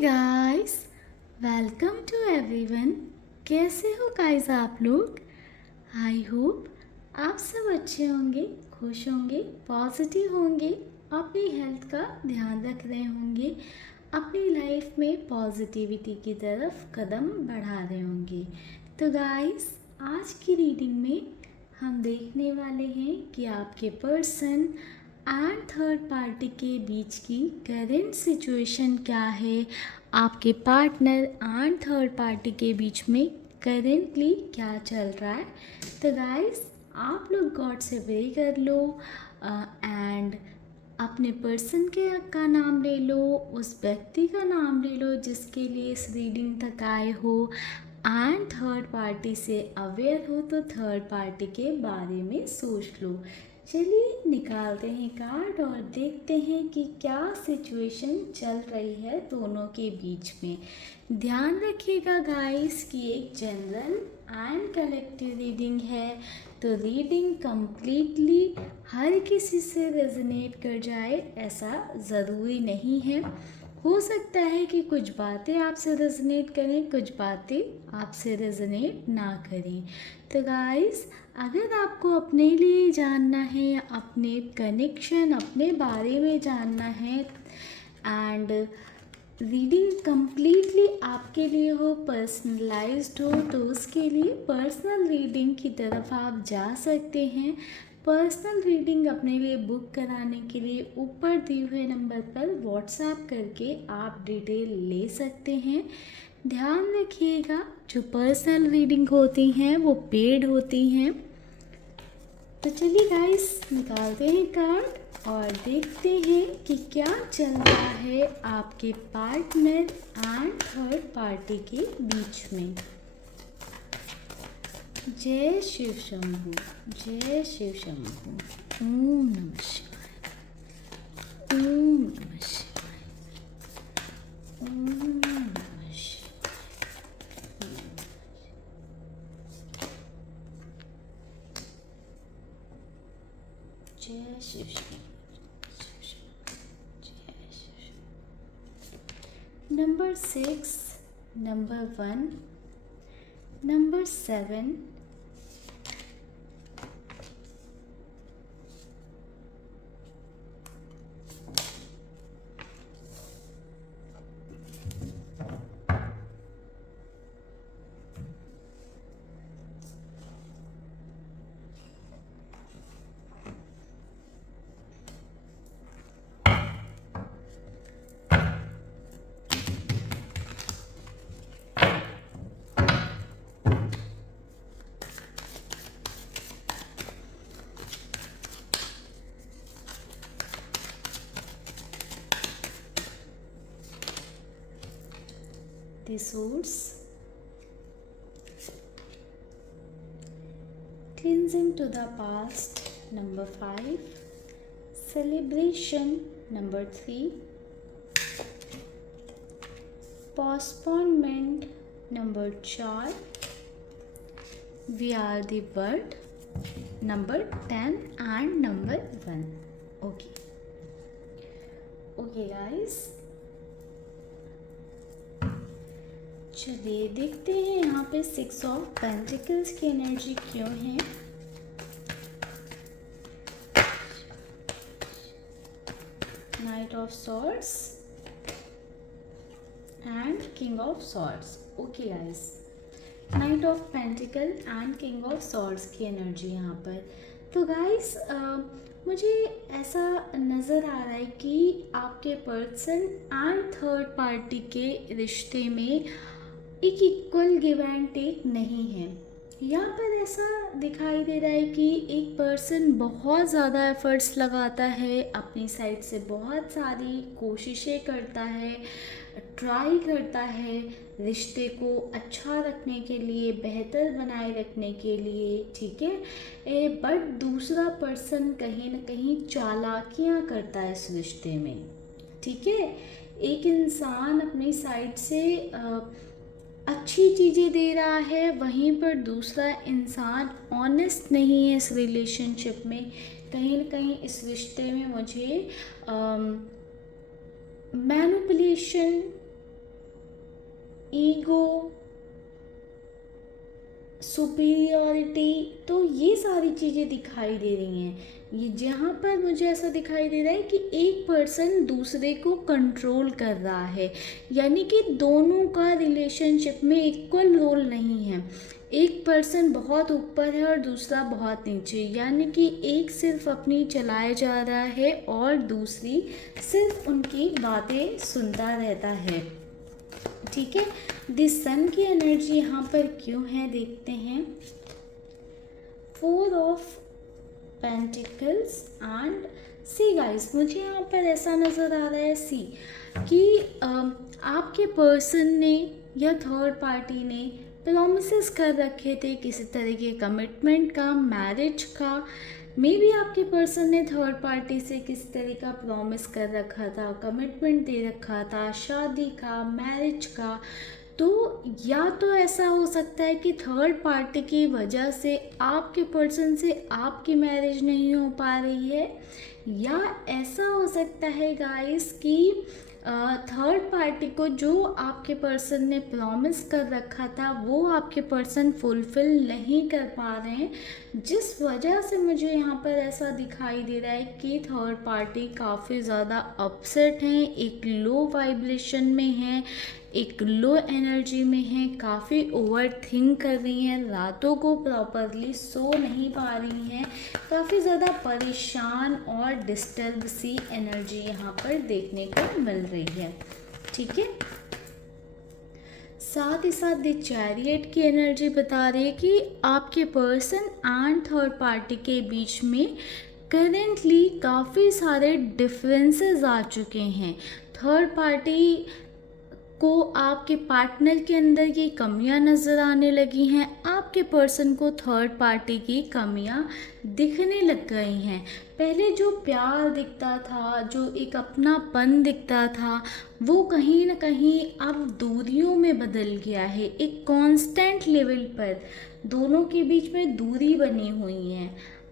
Guys, welcome to everyone. कैसे हो guys आप लोग? आई होप आप सब अच्छे होंगे, खुश होंगे, पॉजिटिव होंगे, अपनी हेल्थ का ध्यान रख रहे होंगे, अपनी लाइफ में पॉजिटिविटी की तरफ कदम बढ़ा रहे होंगे। तो गाइस, आज की रीडिंग में हम देखने वाले हैं कि आपके पर्सन एंड थर्ड पार्टी के बीच की करेंट सिचुएशन क्या है, आपके पार्टनर एंड थर्ड पार्टी के बीच में करेंटली क्या चल रहा है। तो गाइस, आप लोग गॉड से प्रे कर लो एंड अपने पर्सन के का नाम ले लो, उस व्यक्ति का नाम ले लो जिसके लिए इस रीडिंग तक आए हो, एंड थर्ड पार्टी से अवेयर हो तो थर्ड पार्टी के बारे में सोच लो। चलिए निकालते हैं कार्ड और देखते हैं कि क्या सिचुएशन चल रही है दोनों के बीच में। ध्यान रखिएगा गाइस कि एक जनरल एंड कलेक्टिव रीडिंग है, तो रीडिंग कंप्लीटली हर किसी से रेजोनेट कर जाए ऐसा ज़रूरी नहीं है। हो सकता है कि कुछ बातें आपसे रेजोनेट करें, कुछ बातें आपसे रेजोनेट ना करें। तो गाइस, अगर आपको अपने लिए जानना है, अपने कनेक्शन, अपने बारे में जानना है एंड रीडिंग कंप्लीटली आपके लिए हो, पर्सनलाइज्ड हो, तो उसके लिए पर्सनल रीडिंग की तरफ आप जा सकते हैं। पर्सनल रीडिंग अपने लिए बुक कराने के लिए ऊपर दिए हुए नंबर पर व्हाट्सएप करके आप डिटेल ले सकते हैं। ध्यान रखिएगा, जो पर्सनल रीडिंग होती हैं वो पेड होती हैं। तो चलिए गाइस, निकालते हैं कार्ड और देखते हैं कि क्या चल रहा है आपके पार्टनर एंड थर्ड पार्टी के बीच में। जय शिव शंभू, जय शिव शंभू। ओम नमः शिवाय, ओम नमः शिवाय, ओम नमः शिवाय। जय शिव शंभू, जय Shiv. Number 6, number 1, number 7, the swords, cleansing to the past, number 5, celebration, number 3, postponement, number 4, we are the bird, number 10 and number 1. Okay guys, चलिए देखते हैं यहाँ पे 6 ऑफ पेंटिकल्स की एनर्जी क्यों है। Night of swords and king of swords. Okay guys, night of pentacle and king of swords की energy यहाँ पर। तो गाइस, मुझे ऐसा नज़र आ रहा है कि आपके पर्सन एंड थर्ड पार्टी के रिश्ते में एक इक्वल गिव एंड टेक नहीं है। यहाँ पर ऐसा दिखाई दे रहा है कि एक पर्सन बहुत ज़्यादा एफर्ट्स लगाता है, अपनी साइड से बहुत सारी कोशिशें करता है, ट्राई करता है रिश्ते को अच्छा रखने के लिए, बेहतर बनाए रखने के लिए, ठीक है। बट दूसरा पर्सन कहीं ना कहीं चालाकियाँ करता है इस रिश्ते में, ठीक है। एक इंसान अपनी साइड से अच्छी चीज़ें दे रहा है, वहीं पर दूसरा इंसान ऑनेस्ट नहीं है इस रिलेशनशिप में। कहीं ना कहीं इस रिश्ते में मुझे मैनिपुलेशन ईगो, सुपीरियॉरिटी, तो ये सारी चीज़ें दिखाई दे रही हैं। ये जहाँ पर मुझे ऐसा दिखाई दे रहा है कि एक पर्सन दूसरे को कंट्रोल कर रहा है, यानी कि दोनों का रिलेशनशिप में इक्वल रोल नहीं है। एक पर्सन बहुत ऊपर है और दूसरा बहुत नीचे, यानी कि एक सिर्फ अपनी चलाए जा रहा है और दूसरी सिर्फ उनकी बातें सुनता रहता है। ठीक है, दिस सन की एनर्जी यहाँ पर क्यों है देखते हैं। 4 of pentacles and see guys, मुझे यहाँ पर ऐसा नज़र आ रहा है सी कि आपके पर्सन ने या थर्ड पार्टी ने प्रॉमिसेस कर रखे थे किसी तरह के कमिटमेंट का, मैरिज का। मे बी आपके पर्सन ने थर्ड पार्टी से किसी तरह का प्रॉमिस कर रखा था, कमिटमेंट दे रखा था, शादी का, मैरिज का। तो या तो ऐसा हो सकता है कि थर्ड पार्टी की वजह से आपके पर्सन से आपकी मैरिज नहीं हो पा रही है, या ऐसा हो सकता है गाइस कि थर्ड पार्टी को जो आपके पर्सन ने प्रॉमिस कर रखा था वो आपके पर्सन फुलफिल नहीं कर पा रहे हैं, जिस वजह से मुझे यहाँ पर ऐसा दिखाई दे रहा है कि थर्ड पार्टी काफ़ी ज़्यादा अपसेट हैं, एक लो वाइब्रेशन में हैं, एक लो एनर्जी में हैं, काफ़ी ओवर थिंक कर रही हैं, रातों को प्रॉपरली सो नहीं पा रही हैं, काफ़ी ज़्यादा परेशान और डिस्टर्ब सी एनर्जी यहाँ पर देखने को मिल रही है। ठीक है, साथ ही साथ द चैरियट की एनर्जी बता रही है कि आपके पर्सन एंड थर्ड पार्टी के बीच में करेंटली काफ़ी सारे डिफरेंसेस आ चुके हैं। थर्ड पार्टी को आपके पार्टनर के अंदर ये कमियां नज़र आने लगी हैं, आपके पर्सन को थर्ड पार्टी की कमियां दिखने लग गई हैं। पहले जो प्यार दिखता था, जो एक अपनापन दिखता था, वो कहीं ना कहीं अब दूरियों में बदल गया है। एक कांस्टेंट लेवल पर दोनों के बीच में दूरी बनी हुई है,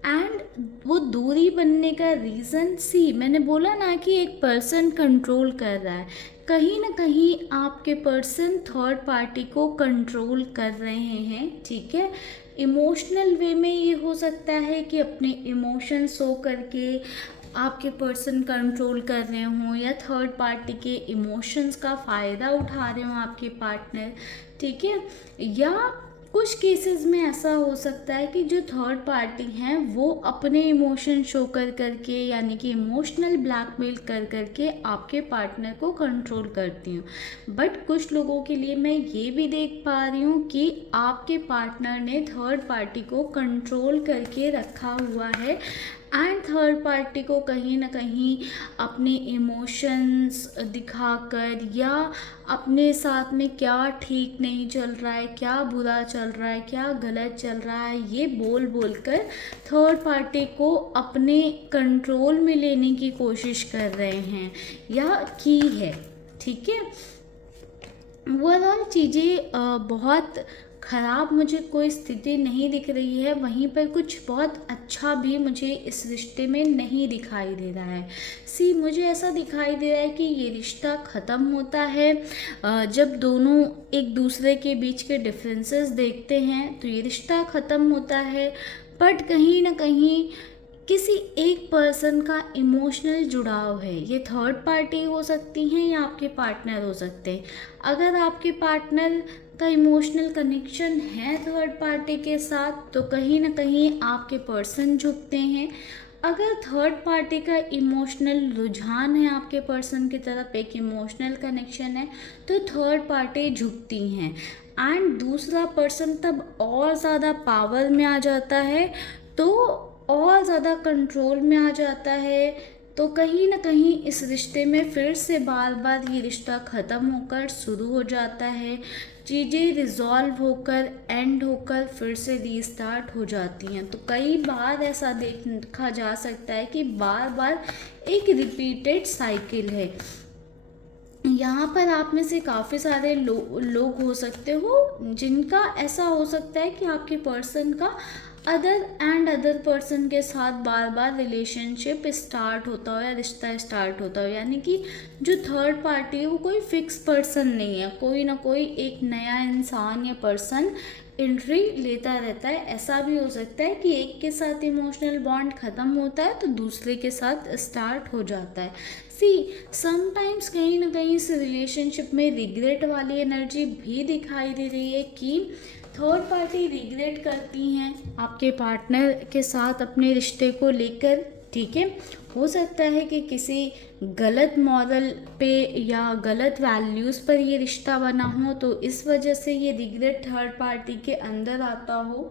एंड वो दूरी बनने का रीज़न सी, मैंने बोला ना कि एक पर्सन कंट्रोल कर रहा है, कहीं ना कहीं आपके पर्सन थर्ड पार्टी को कंट्रोल कर रहे हैं। ठीक है, इमोशनल वे में ये हो सकता है कि अपने इमोशन शो करके आपके पर्सन कंट्रोल कर रहे हों, या थर्ड पार्टी के इमोशंस का फ़ायदा उठा रहे हों आपके पार्टनर। ठीक है, या कुछ केसेस में ऐसा हो सकता है कि जो थर्ड पार्टी हैं वो अपने इमोशन शो कर करके, यानी कि इमोशनल ब्लैकमेल कर करके आपके पार्टनर को कंट्रोल करती हूँ। बट कुछ लोगों के लिए मैं ये भी देख पा रही हूँ कि आपके पार्टनर ने थर्ड पार्टी को कंट्रोल करके रखा हुआ है, एंड थर्ड पार्टी को कहीं ना कहीं अपने इमोशंस दिखाकर, या अपने साथ में क्या ठीक नहीं चल रहा है, क्या बुरा चल रहा है, क्या गलत चल रहा है, ये बोल बोल कर थर्ड पार्टी को अपने कंट्रोल में लेने की कोशिश कर रहे हैं या की है। ठीक है, ओवरऑल चीज़ें बहुत ख़राब मुझे कोई स्थिति नहीं दिख रही है, वहीं पर कुछ बहुत अच्छा भी मुझे इस रिश्ते में नहीं दिखाई दे रहा है। सी, मुझे ऐसा दिखाई दे रहा है कि ये रिश्ता ख़त्म होता है जब दोनों एक दूसरे के बीच के डिफरेंसेस देखते हैं, तो ये रिश्ता ख़त्म होता है। बट कहीं ना कहीं किसी एक पर्सन का इमोशनल जुड़ाव है, ये थर्ड पार्टी हो सकती हैं या आपके पार्टनर हो सकते हैं। अगर आपके पार्टनर का इमोशनल कनेक्शन है थर्ड पार्टी के साथ, तो कहीं ना कहीं आपके पर्सन झुकते हैं। अगर थर्ड पार्टी का इमोशनल रुझान है आपके पर्सन की तरफ, एक इमोशनल कनेक्शन है, तो थर्ड पार्टी झुकती हैं, एंड दूसरा पर्सन तब और ज़्यादा पावर में आ जाता है, तो और ज़्यादा कंट्रोल में आ जाता है। तो कहीं ना कहीं इस रिश्ते में फिर से बार बार ये रिश्ता ख़त्म होकर शुरू हो जाता है, चीज़ें रिजॉल्व होकर एंड होकर फिर से रीस्टार्ट हो जाती हैं। तो कई बार ऐसा देखा जा सकता है कि बार बार एक रिपीटेड साइकिल है। यहाँ पर आप में से काफ़ी सारे लोग हो सकते हो जिनका ऐसा हो सकता है कि आपके पर्सन का अदर पर्सन के साथ बार बार रिलेशनशिप स्टार्ट होता हो या रिश्ता स्टार्ट होता हो, यानी कि जो थर्ड पार्टी है वो कोई फिक्स पर्सन नहीं है, कोई ना कोई एक नया इंसान या पर्सन एंट्री लेता रहता है। ऐसा भी हो सकता है कि एक के साथ इमोशनल बॉन्ड ख़त्म होता है तो दूसरे के साथ स्टार्ट हो जाता है। सी समटाइम्स कहीं ना कहीं इस रिलेशनशिप में रिग्रेट वाली एनर्जी भी दिखाई दे रही है कि थर्ड पार्टी रिग्रेट करती हैं आपके पार्टनर के साथ अपने रिश्ते को लेकर। ठीक है, हो सकता है कि किसी गलत मॉरल पे या गलत वैल्यूज़ पर ये रिश्ता बना हो, तो इस वजह से ये रिग्रेट थर्ड पार्टी के अंदर आता हो।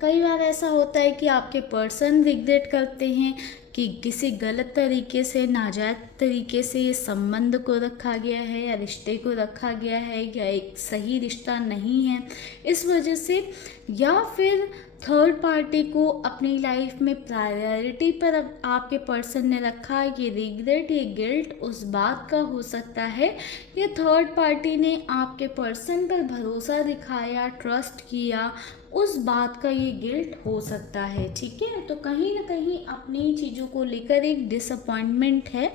कई बार ऐसा होता है कि आपके पर्सन रिग्रेट करते हैं कि किसी गलत तरीके से, नाजायज़ तरीके से ये संबंध को रखा गया है या रिश्ते को रखा गया है, या एक सही रिश्ता नहीं है इस वजह से, या फिर थर्ड पार्टी को अपनी लाइफ में प्रायोरिटी पर अब आपके पर्सन ने रखा है। ये रिग्रेट, ये गिल्ट उस बात का हो सकता है या थर्ड पार्टी ने आपके पर्सन पर भरोसा दिखाया, ट्रस्ट किया, उस बात का ये गिल्ट हो सकता है। ठीक है, तो कहीं ना कहीं अपनी चीज़ों को लेकर एक डिसअपॉइंटमेंट है।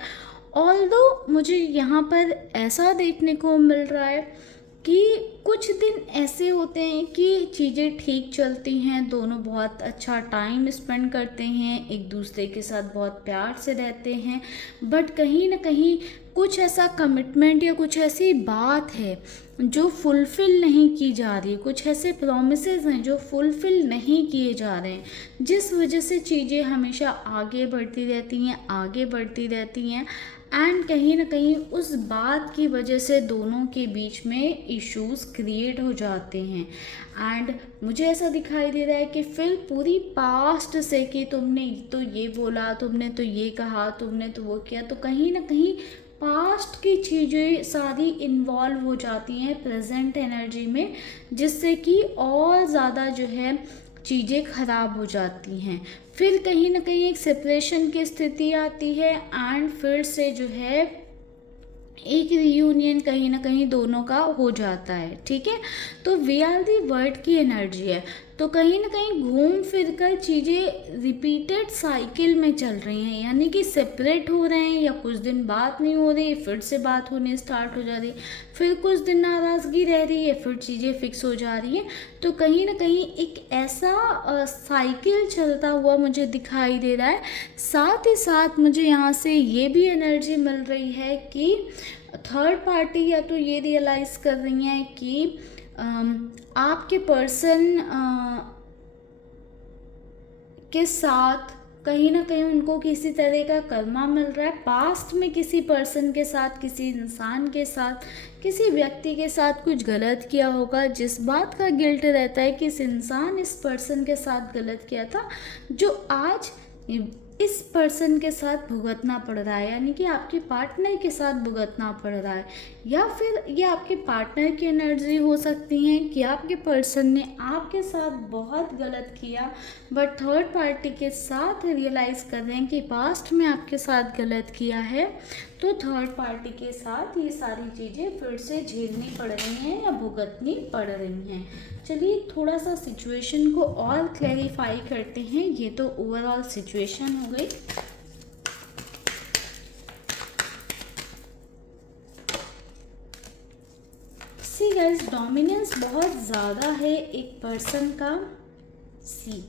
ऑल्दो मुझे यहाँ पर ऐसा देखने को मिल रहा है कि कुछ दिन ऐसे होते हैं कि चीज़ें ठीक चलती हैं, दोनों बहुत अच्छा टाइम स्पेंड करते हैं, एक दूसरे के साथ बहुत प्यार से रहते हैं, बट कहीं ना कहीं कुछ ऐसा कमिटमेंट या कुछ ऐसी बात है जो फुलफ़िल नहीं की जा रही, कुछ ऐसे प्रॉमिसेस हैं जो फुलफ़िल नहीं किए जा रहे हैं, जिस वजह से चीज़ें हमेशा आगे बढ़ती रहती हैं, आगे बढ़ती रहती हैं, एंड कहीं ना कहीं उस बात की वजह से दोनों के बीच में इश्यूज क्रिएट हो जाते हैं। एंड मुझे ऐसा दिखाई दे रहा है कि फिर पूरी पास्ट से कि तुमने तो ये बोला, तुमने तो ये कहा, तुमने तो वो किया, तो कहीं ना कहीं पास्ट की चीज़ें सारी इन्वॉल्व हो जाती हैं प्रेजेंट एनर्जी में, जिससे कि और ज़्यादा जो है चीज़ें खराब हो जाती हैं। फिर कहीं ना कहीं एक सेपरेशन की स्थिति आती है एंड फिर से जो है एक रियूनियन कहीं ना कहीं दोनों का हो जाता है। ठीक है, तो वी आर दी वर्ड की एनर्जी है, तो कहीं ना कहीं घूम फिर कर चीज़ें रिपीटेड साइकिल में चल रही हैं, यानी कि सेपरेट हो रहे हैं या कुछ दिन बात नहीं हो रही, फिर से बात होने स्टार्ट हो जा रही, फिर कुछ दिन नाराज़गी रह रही है, फिर चीज़ें फिक्स हो जा रही हैं। तो कहीं ना कहीं एक ऐसा साइकिल चलता हुआ मुझे दिखाई दे रहा है। साथ ही साथ मुझे यहाँ से ये भी एनर्जी मिल रही है कि थर्ड पार्टी या तो ये रियलाइज़ कर रही हैं कि आपके पर्सन के साथ कहीं ना कहीं उनको किसी तरह का कर्मा मिल रहा है, पास्ट में किसी पर्सन के साथ, किसी इंसान के साथ, किसी व्यक्ति के साथ कुछ गलत किया होगा, जिस बात का गिल्ट रहता है कि इस इंसान इस पर्सन के साथ गलत किया था, जो आज इस पर्सन के साथ भुगतना पड़ रहा है, यानी कि आपके पार्टनर के साथ भुगतना पड़ रहा है। या फिर ये आपके पार्टनर की एनर्जी हो सकती है कि आपके पर्सन ने आपके साथ बहुत गलत किया, बट थर्ड पार्टी के साथ रियलाइज़ कर रहे हैं कि पास्ट में आपके साथ गलत किया है, तो थर्ड पार्टी के साथ ये सारी चीज़ें फिर से झेलनी पड़ रही हैं या भुगतनी पड़ रही हैं। चलिए थोड़ा सा सिचुएशन को और क्लैरिफाई करते हैं। ये तो ओवरऑल सिचुएशन हो गई। सी गाइस, डोमिनेंस बहुत ज़्यादा है एक पर्सन का। See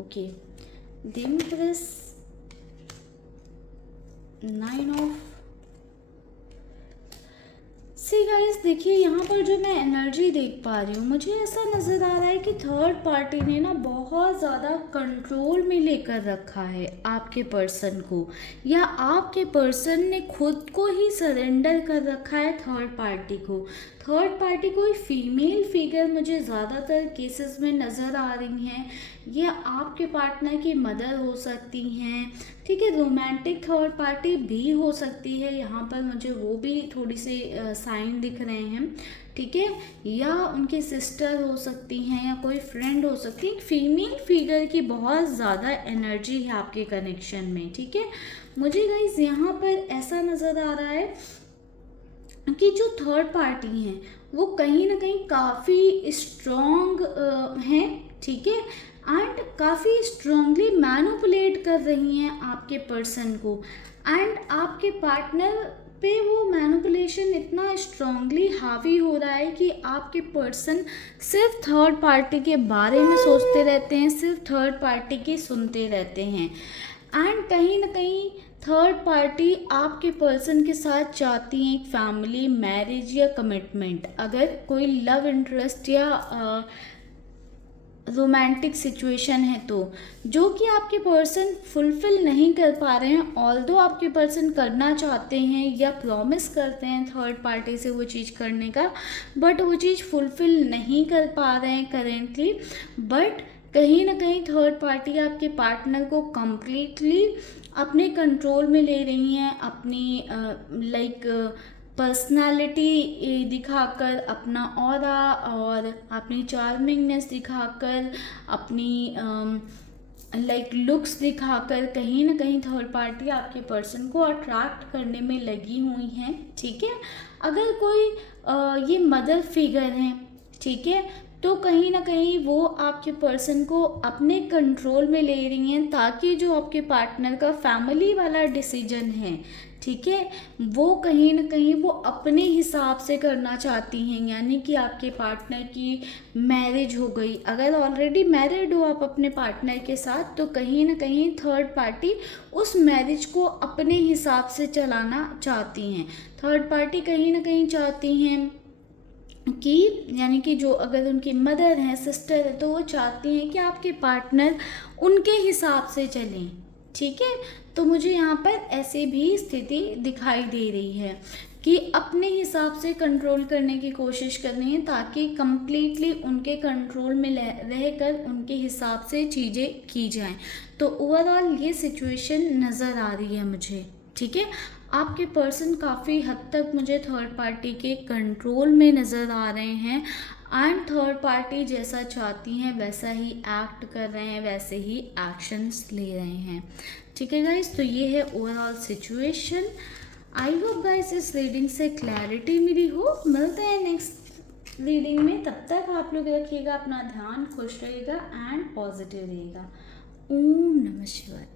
okay, the Empress, 9 of. See guys, देखिए यहाँ पर जो मैं एनर्जी देख पा रही हूँ, मुझे ऐसा नज़र आ रहा है कि थर्ड पार्टी ने ना बहुत ज़्यादा कंट्रोल में लेकर रखा है आपके पर्सन को, या आपके पर्सन ने खुद को ही सरेंडर कर रखा है थर्ड पार्टी को। थर्ड पार्टी कोई फीमेल फिगर मुझे ज़्यादातर केसेस में नज़र आ रही हैं, या आपके पार्टनर की मदर हो सकती हैं। ठीक है, रोमांटिक थर्ड पार्टी भी हो सकती है, यहाँ पर मुझे वो भी थोड़ी सी साइन दिख रहे हैं। ठीक है, या उनकी सिस्टर हो सकती हैं, या कोई फ्रेंड हो सकती है। फीमेल फिगर की बहुत ज़्यादा एनर्जी है आपके कनेक्शन में। ठीक है, मुझे गाइस यहाँ पर ऐसा नज़र आ रहा है कि जो थर्ड पार्टी हैं वो कहीं ना कहीं काफ़ी स्ट्रॉन्ग हैं ठीक है, एंड काफ़ी स्ट्रांगली मैनिपुलेट कर रही हैं आपके पर्सन को, एंड आपके पार्टनर पे वो मैनिपुलेशन इतना स्ट्रांगली हावी हो रहा है कि आपके पर्सन सिर्फ थर्ड पार्टी के बारे में सोचते रहते हैं, सिर्फ थर्ड पार्टी की सुनते रहते हैं, एंड कहीं ना कहीं थर्ड पार्टी आपके पर्सन के साथ चाहती हैं एक फैमिली, मैरिज या कमिटमेंट। अगर कोई लव इंटरेस्ट या रोमांटिक सिचुएशन है तो, जो कि आपके पर्सन फुलफिल नहीं कर पा रहे हैं, ऑल्दो आपके पर्सन करना चाहते हैं या प्रॉमिस करते हैं थर्ड पार्टी से वो चीज़ करने का, बट वो चीज़ फुलफिल नहीं कर पा रहे हैं करेंटली। बट कहीं ना कहीं थर्ड पार्टी आपके पार्टनर को कम्प्लीटली अपने कंट्रोल में ले रही हैं, अपनी लाइक पर्सनालिटी दिखाकर, अपना ऑरा और अपनी चार्मिंगनेस दिखाकर, अपनी लाइक लुक्स दिखाकर कहीं ना कहीं थर्ड पार्टी आपके पर्सन को अट्रैक्ट करने में लगी हुई हैं, ठीक है। अगर कोई ये मदर फिगर हैं, ठीक है, तो कहीं ना कहीं वो आपके पर्सन को अपने कंट्रोल में ले रही हैं, ताकि जो आपके पार्टनर का फैमिली वाला डिसीजन है, ठीक है, वो कहीं ना कहीं वो अपने हिसाब से करना चाहती हैं। यानी कि आपके पार्टनर की मैरिज हो गई, अगर ऑलरेडी मैरिड हो आप अपने पार्टनर के साथ, तो कहीं ना कहीं थर्ड पार्टी उस मैरिज को अपने हिसाब से चलाना चाहती हैं। थर्ड पार्टी कहीं ना कहीं चाहती हैं कि, यानी कि जो अगर उनकी मदर हैं, सिस्टर है, तो वो चाहती हैं कि आपके पार्टनर उनके हिसाब से चलें, ठीक है। तो मुझे यहाँ पर ऐसी भी स्थिति दिखाई दे रही है कि अपने हिसाब से कंट्रोल करने की कोशिश करनी है, ताकि कंप्लीटली उनके कंट्रोल में रहकर उनके हिसाब से चीज़ें की जाएं। तो ओवरऑल ये सिचुएशन नज़र आ रही है मुझे, ठीक है। आपके पर्सन काफ़ी हद तक मुझे थर्ड पार्टी के कंट्रोल में नज़र आ रहे हैं, एंड थर्ड पार्टी जैसा चाहती हैं वैसा ही एक्ट कर रहे हैं, वैसे ही एक्शंस ले रहे हैं, ठीक है गाइस। तो ये है overall situation. I hope guys इस रीडिंग से क्लैरिटी मिली हो। मिलते हैं नेक्स्ट रीडिंग में, तब तक आप लोग रखिएगा अपना ध्यान, खुश रहिएगा एंड पॉजिटिव रहिएगा। ओम नमः शिवाय।